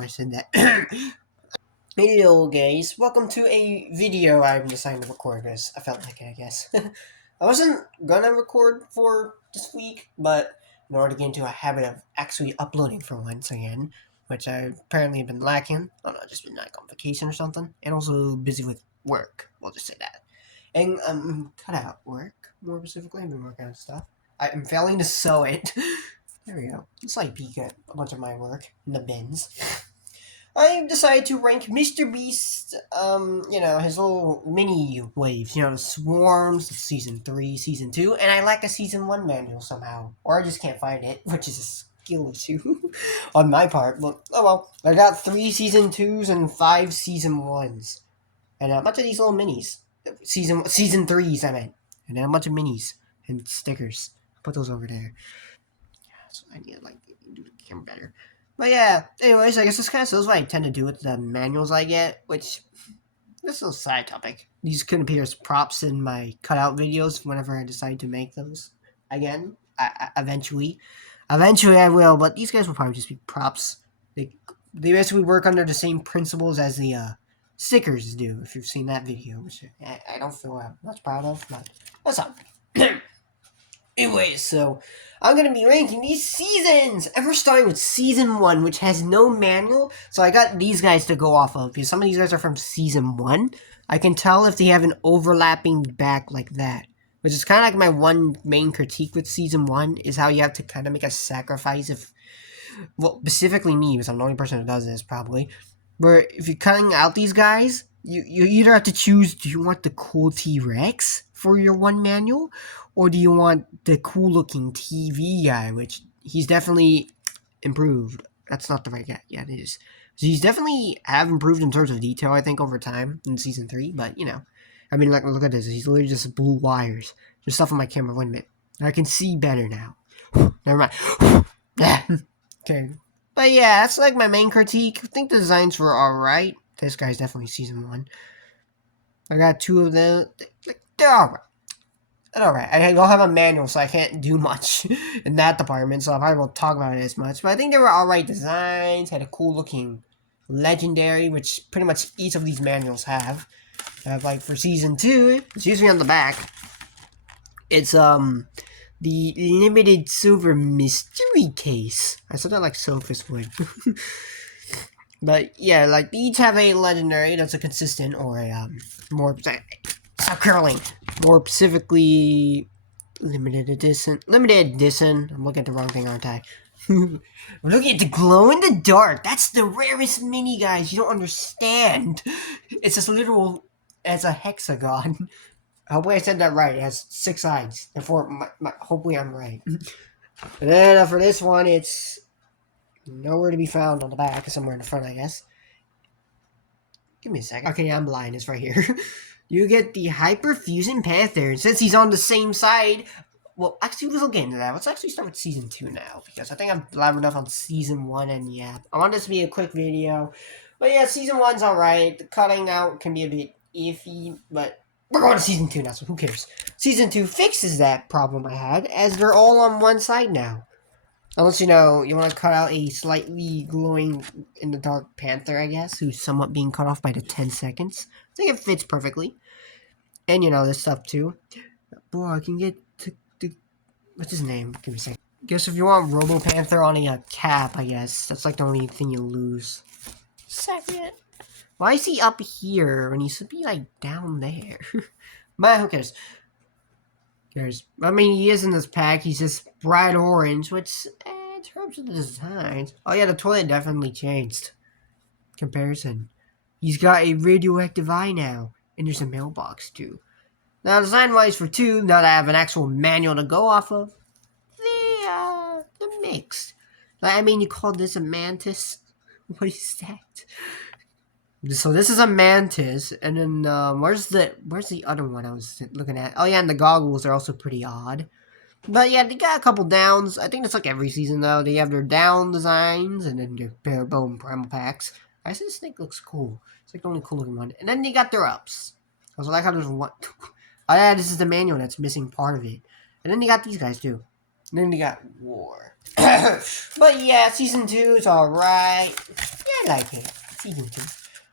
I said that. Hello guys, welcome to a video I'm deciding to record because I felt like it, I guess. I wasn't gonna record for this week, but in order to get into a habit of actually uploading for once again, which I apparently have been lacking, I don't know, just been like on vacation or something, and also busy with work, we'll just say that. And cut out work, more specifically, I've been working on stuff. I'm failing to sew it. There we go. It's like peek at a bunch of my work in the bins. I decided to rank Mr. Beast, his little mini waves, the swarms, season 3, season 2, and I lack a season 1 manual somehow. Or I just can't find it, which is a skill issue on my part. But, oh well, I got 3 season 2s and 5 season 1s. And a bunch of these little minis. Season 3s, I meant. And then a bunch of minis and stickers. Put those over there. So I need to, do the camera better. But yeah, anyways, I guess this kind of shows what I tend to do with the manuals I get, which, this is a side topic. These can appear as props in my cutout videos whenever I decide to make those. Again, eventually I will, but these guys will probably just be props. They basically work under the same principles as the stickers do, if you've seen that video, which I don't feel much proud of, but that's all. Anyway, so I'm going to be ranking these seasons! And we're starting with Season 1, which has no manual, so I got these guys to go off of, because some of these guys are from Season 1. I can tell if they have an overlapping back like that, which is kind of like my one main critique with Season 1, is how you have to kind of make a sacrifice if, well, specifically me, because I'm the only person who does this, probably, where if you're cutting out these guys, you either have to choose, do you want the cool T-Rex for your one manual, or do you want the cool-looking TV guy, which he's definitely improved. That's not the right guy. Yeah, it is. So he's definitely have improved in terms of detail, I think, over time in Season 3, but, I mean, like, look at this. He's literally just blue wires. Just stuff on my camera. Wait a minute. I can see better now. Never mind. Okay. But yeah, that's like my main critique. I think the designs were alright. This guy's definitely Season 1. I got 2 of them. They're alright. Alright, I don't have a manual, so I can't do much in that department, so I probably won't talk about it as much. But I think they were alright designs, had a cool looking legendary, which pretty much each of these manuals have. Like for Season 2, it's usually on the back. It's the limited silver mystery case. I said that like Sophus would. But yeah, like each have a legendary that's a consistent or a more stop curling. More specifically limited edition. I'm looking at the wrong thing, aren't I? I'm looking at the glow in the dark. That's the rarest mini, guys. You don't understand. It's just literal as a hexagon. Hopefully I said that right. It has 6 sides. Therefore, hopefully I'm right. And then for this one, it's nowhere to be found on the back. Somewhere in the front, I guess. Give me a second. Okay, I'm blind. It's right here. You get the Hyperfusion Panther. And since he's on the same side... Well, actually, we'll get into that. Let's actually start with Season 2 now. Because I think I've blabbed enough on Season 1. And yeah, I want this to be a quick video. But yeah, Season 1's alright. The cutting out can be a bit iffy. But we're going to Season 2 now, so who cares? Season 2 fixes that problem I had, as they're all on one side now. Unless, you want to cut out a slightly glowing in the dark panther, I guess, who's somewhat being cut off by the 10 seconds. I think it fits perfectly. And, this stuff, too. Boy, I can get to what's his name? Give me a second. Guess if you want Robo Panther on a cap, I guess. That's, like, the only thing you lose. Second. Why is he up here when he should be, like, down there? Man, who cares? I mean, he is in this pack. He's just bright orange, which, in terms of the designs... Oh, yeah, the toilet definitely changed. Comparison. He's got a radioactive eye now. And there's a mailbox, too. Now, design-wise for 2, now that I have an actual manual to go off of, they're mixed. Like, I mean, you call this a mantis? What is that? So this is a mantis, and then where's the other one I was looking at? Oh yeah, and the goggles are also pretty odd. But yeah, they got a couple downs. I think it's like every season though. They have their down designs and then their bare bone primal packs. I see the snake looks cool. It's like the only cool looking one. And then they got their ups. I was like how there's one. Oh yeah, this is the manual that's missing part of it. And then they got these guys too. And then they got War. But yeah, Season 2 is alright. I like it. Season 2.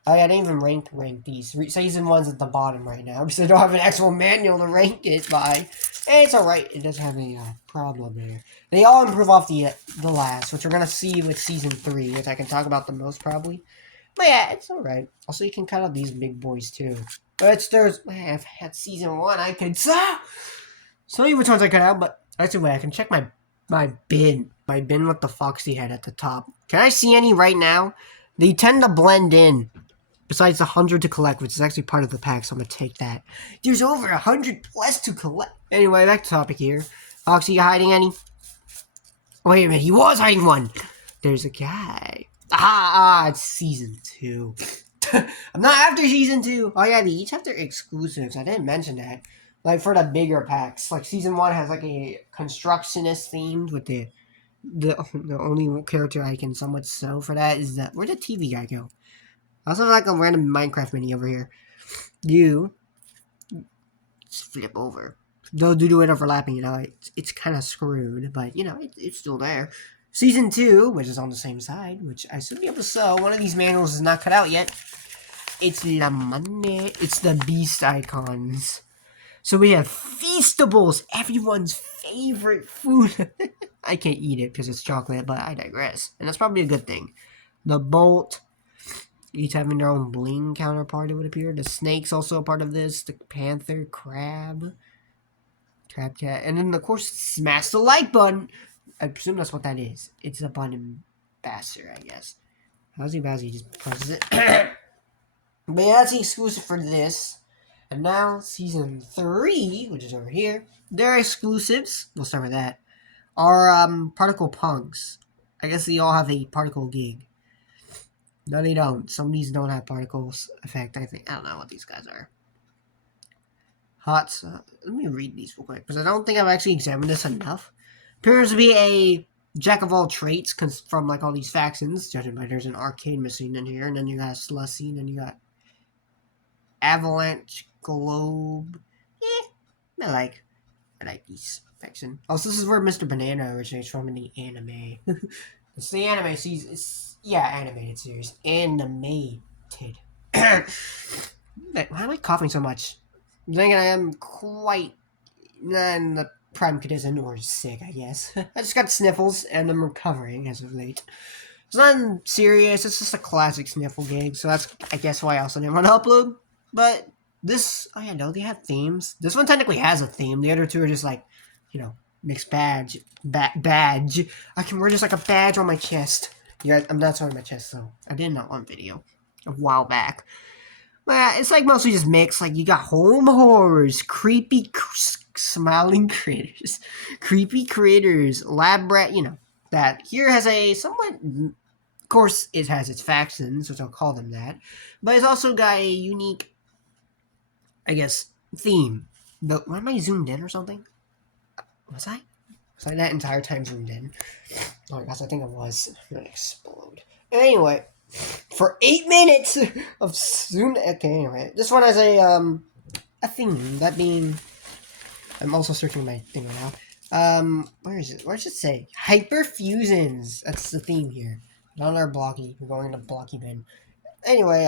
Oh yeah, I didn't even rank these. Season 1's at the bottom right now because I don't have an actual manual to rank it by. And it's alright. It doesn't have a problem there. They all improve off the last, which we're going to see with Season 3, which I can talk about the most probably. But yeah, it's alright. Also, you can cut out these big boys too. But I've had Season 1, I could... So many which ones I cut out, but that's the way I can check my bin. My bin with the Foxy head at the top. Can I see any right now? They tend to blend in. Besides the 100 to collect, which is actually part of the pack, so I'm going to take that. There's over 100 plus to collect. Anyway, back to topic here. Foxy, you hiding any? Wait a minute, he was hiding one. There's a guy. It's Season 2. I'm not after Season 2. Oh yeah, they each have their exclusives. I didn't mention that. Like, for the bigger packs. Like, Season 1 has, like, a constructionist themed with the only character I can somewhat sell for that is that... Where'd the TV guy go? I also have like a random Minecraft mini over here. You just flip over. Don't do it overlapping, you know. It's kind of screwed, but you know, it's still there. Season 2, which is on the same side, which I should be able to sell. One of these manuals is not cut out yet. It's La Money. It's the Beast icons. So we have Feastables, everyone's favorite food. I can't eat it because it's chocolate, but I digress. And that's probably a good thing. The Bolt. Each having their own bling counterpart, it would appear. The snake's also a part of this. The panther, crab cat. And then, of course, smash the like button. I presume that's what that is. It's a button basser, I guess. Howzy Bazzy just presses it. But yeah, that's the exclusive for this. And now, Season 3, which is over here. Their exclusives, we'll start with that, are particle punks. I guess they all have a particle gig. No, they don't. Some of these don't have particles effect, I think. I don't know what these guys are. Let me read these real quick, because I don't think I've actually examined this enough. Appears to be a jack of all traits from, like, all these factions. Judging by there's an arcade machine in here, and then you got Slushy, and then you got Avalanche, Globe. I like these faction. Also, this is where Mr. Banana originates from in the anime. It's the anime season. Animated series. Animated. Why am I coughing so much? I'm thinking I am quite not in the prime condition or sick, I guess. I just got sniffles and I'm recovering as of late. It's nothing serious. It's just a classic sniffle gig. So that's, I guess, why I also didn't want to upload. But this, they have themes. This one technically has a theme. The other two are just like, you know, mixed badge. Badge. I can wear just like a badge on my chest. Yeah, I'm not showing my chest, so I did not want video a while back. But it's like mostly just mixed. Like, you got home horrors, creepy smiling critters, creepy critters, lab rat, you know, that. Here has a somewhat, of course, it has its factions, which I'll call them that, but it's also got a unique, I guess, theme. But why am I zoomed in or something? Was I? Was I that entire time zoomed in? Oh my gosh, I think I was. I'm gonna explode. Anyway, for 8 minutes of zoom. Okay, anyway, this one has a theme. That being, I'm also searching my thing right now. Where is it? Where does it say? Hyperfusions. That's the theme here. Not our blocky. We're going to blocky bin. Anyway,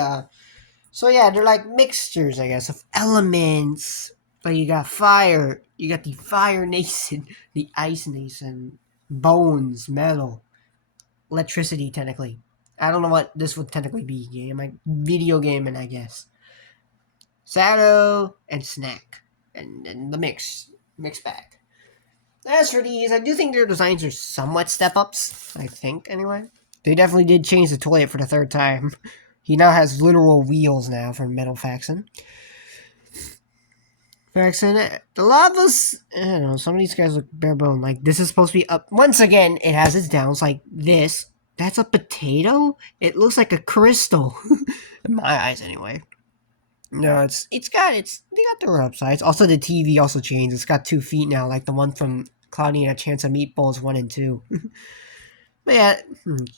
so yeah, they're like mixtures, I guess, of elements. Like, you got fire. You got the Fire Nation, the Ice Nation, bones, metal, electricity, technically. I don't know what this would technically be. Game, like video gaming, I guess. Shadow and Snack, and then the mix bag. As for these, I do think their designs are somewhat step-ups. I think, anyway. They definitely did change the toilet for the 3rd time. He now has literal wheels now for Metal Faction. The lavas, I don't know, some of these guys look bare bone. Like, this is supposed to be up. Once again, it has its downs. Like, this. That's a potato? It looks like a crystal. In my eyes, anyway. No, they got their upsides. Also, the TV also changed. It's got 2 feet now, like the one from Cloudy and a Chance of Meatballs 1 and 2. But yeah,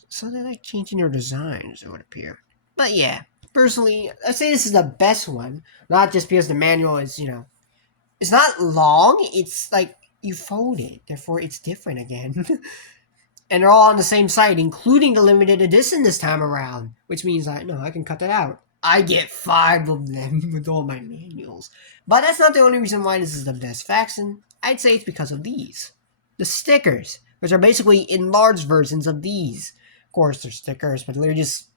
so they're like changing their designs, it would appear. But yeah, personally, I say this is the best one. Not just because the manual is, you know, it's not long. It's like you fold it, therefore it's different again. And they're all on the same site, including the limited edition this time around. Which means I can cut that out. I get 5 of them with all my manuals. But that's not the only reason why this is the best faction. I'd say it's because of these. The stickers, which are basically enlarged versions of these. Of course, they're stickers, but they're just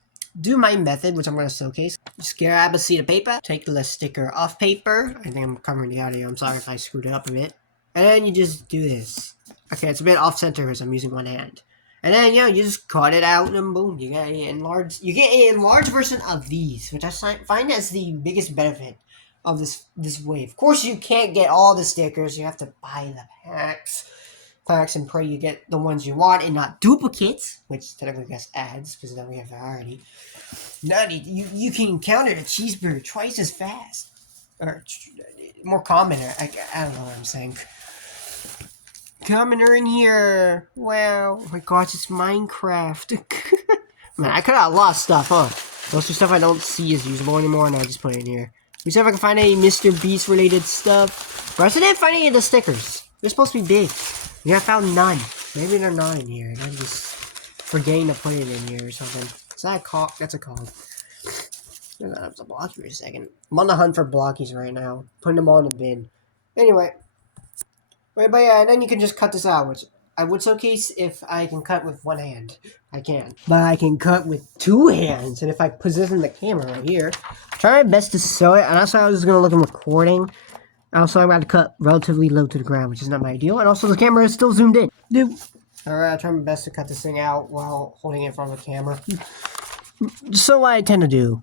do my method, which I'm going to showcase. Just grab a sheet of paper, take the sticker off paper. I think I'm covering the audio. I'm sorry if I screwed it up a bit. And then you just do this. Okay, it's a bit off center because I'm using one hand. And then, you just cut it out and boom, you get an enlarged version of these, which I find as the biggest benefit of this wave. Of course, you can't get all the stickers. You have to buy the packs and pray you get the ones you want and not duplicates, which technically gets ads because then we have variety. You can counter the cheeseburger twice as fast. Or more common. I don't know what I'm saying. Commoner in here. Wow. Oh my gosh, it's Minecraft. Man, I cut out a lot of stuff, huh? Most of the stuff I don't see is usable anymore, and I just put it in here. Let me see if I can find any Mr. Beast related stuff. But I didn't find any of the stickers. They're supposed to be big. Yeah, I found none. Maybe they're not in here, and I'm just forgetting to put it in here or something. Is that a cog? That's a cog. I'm gonna have to block for a second. I'm on the hunt for blockies right now. Putting them all in the bin. Anyway. Wait, but yeah, and then you can just cut this out, which I would showcase if I can cut with one hand. I can. But I can cut with 2 hands, and if I position the camera right here, try my best to sew it, and also I was going to look at recording. Also, I'm about to cut relatively low to the ground, which is not my ideal, and also the camera is still zoomed in. Alright, I'll try my best to cut this thing out while holding it in front of the camera. So what I tend to do.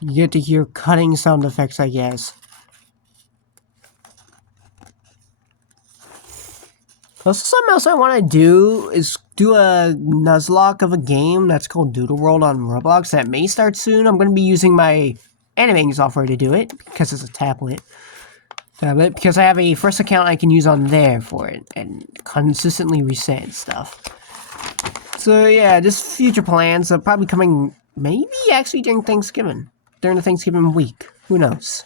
You get to hear cutting sound effects, I guess. Also, something else I want to do is do a Nuzlocke of a game that's called Doodle World on Roblox that may start soon. I'm going to be using my animating software to do it because it's a tablet. Because I have a first account I can use on there for it and consistently reset and stuff. So yeah, just future plans are probably coming maybe actually during Thanksgiving. During the Thanksgiving week. Who knows?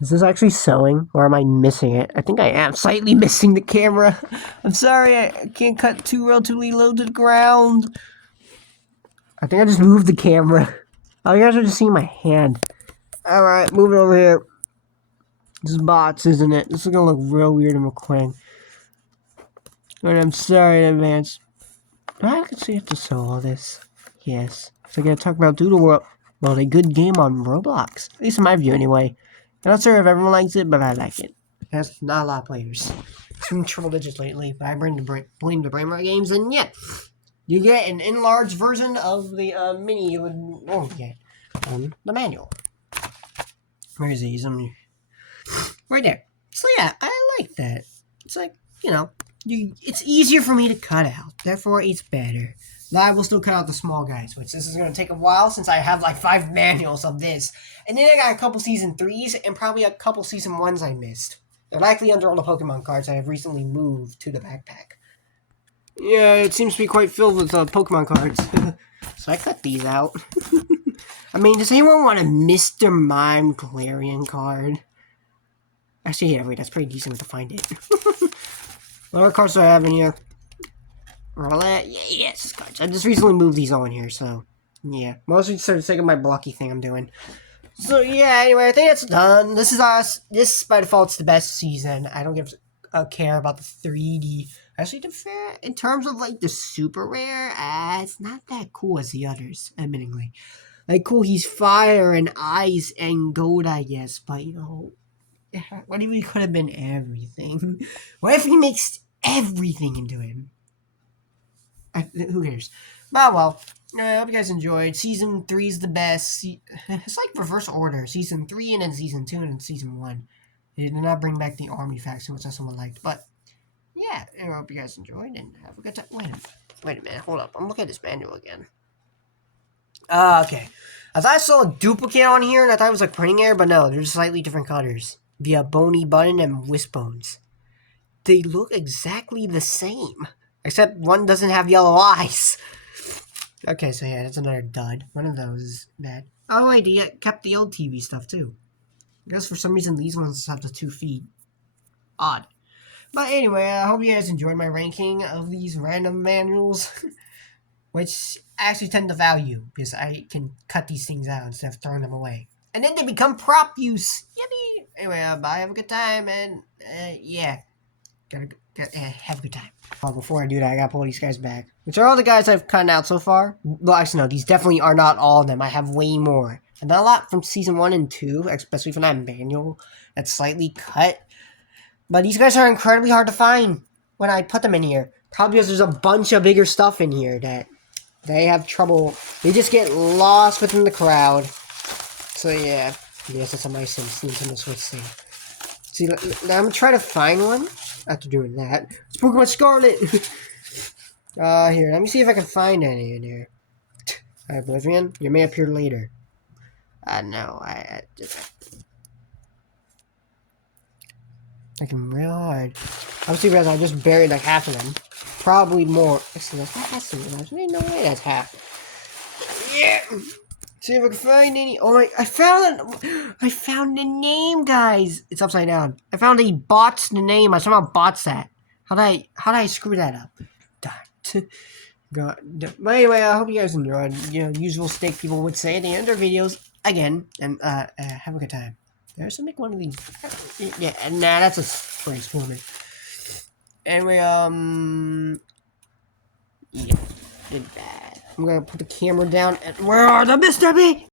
Is this actually sewing, or am I missing it? I think I am slightly missing the camera. I'm sorry, I can't cut too relatively low to the ground. I think I just moved the camera. Oh, you guys are just seeing my hand. Alright, moving over here. This is bots, isn't it? This is gonna look real weird in recording. And I'm sorry in advance. Do I actually have to sew all this? Yes. So I gotta talk about Doodle World. Well, a good game on Roblox. At least in my view, anyway. I'm not sure if everyone likes it, but I like it. There's not a lot of players. It's been triple digits lately, but I blame the brain rot games, and yeah, you get an enlarged version of the mini you would normally get on the manual. Where is these? Right there. So yeah, I like that. It's like, it's easier for me to cut out. Therefore, it's better. Now I will still cut out the small guys, which this is going to take a while since I have like 5 manuals of this. And then I got a couple Season 3s and probably a couple Season 1s I missed. They're likely under all the Pokemon cards I have recently moved to the backpack. Yeah, it seems to be quite filled with Pokemon cards. So I cut these out. I mean, does anyone want a Mr. Mime Clarion card? Actually, yeah, wait, that's pretty decent to find it. What other cards do I have in here? Roulette? Yeah, yes, cards. I just recently moved these on here, so yeah. Mostly just for the sake of my blocky thing I'm doing. So yeah, anyway, I think that's done. This is us. This by default's the best season. I don't give a care about the 3D. Actually, to be fair, in terms of like the super rare, it's not that cool as the others, admittingly. Like, cool, he's fire and ice and gold, I guess, but what if he could have been everything? What if he mixed everything into him? Who cares? But well, I hope you guys enjoyed. Season 3 is the best. It's like reverse order. Season 3 and then Season 2 and then Season 1. They did not bring back the Army faction, which I someone liked. But yeah, I hope you guys enjoyed and have a good time. Wait a minute. Hold up. I'm looking at this manual again. Okay. I thought I saw a duplicate on here and I thought it was like printing error, but no, they're slightly different colors. Via Bony Button and Wishbones. They look exactly the same. Except one doesn't have yellow eyes. Okay, so yeah, that's another dud. One of those is bad. Oh wait, they kept the old TV stuff too. I guess for some reason these ones have the 2 feet. Odd. But anyway, I hope you guys enjoyed my ranking of these random manuals, which I actually tend to value because I can cut these things out instead of throwing them away. And then they become prop use. Yippee! Anyway, bye, have a good time, and yeah, have a good time. Oh, before I do that, I gotta pull these guys back. Which are all the guys I've cut out so far. Well, actually, no, these definitely are not all of them. I have way more. I've done a lot from Season 1 and 2, especially from that manual that's slightly cut. But these guys are incredibly hard to find when I put them in here. Probably because there's a bunch of bigger stuff in here that they have trouble. They just get lost within the crowd. So yeah. Yes, it's a nice Nintendo Switch thing. See, now I'm gonna try to find one after doing that. It's Pokemon Scarlet! Here, let me see if I can find any in here. Oblivion, you may appear later. No, I can real hard. Obviously, realize I just buried like half of them. Probably more. Actually, that's not half of them. There's no way that's half. Yeah! See if I can find any. Oh, I found it! I found the name, guys! It's upside down. I found a bot's the name. I somehow bots that. How'd I screw that up? Darn. God. But anyway, I hope you guys enjoyed. You know, usual steak people would say at the end of their videos again. And have a good time. There's to make one of these. Yeah, nah, that's a French woman. Anyway, yeah, did bad. I'm gonna put the camera down. And where are the Mr. B?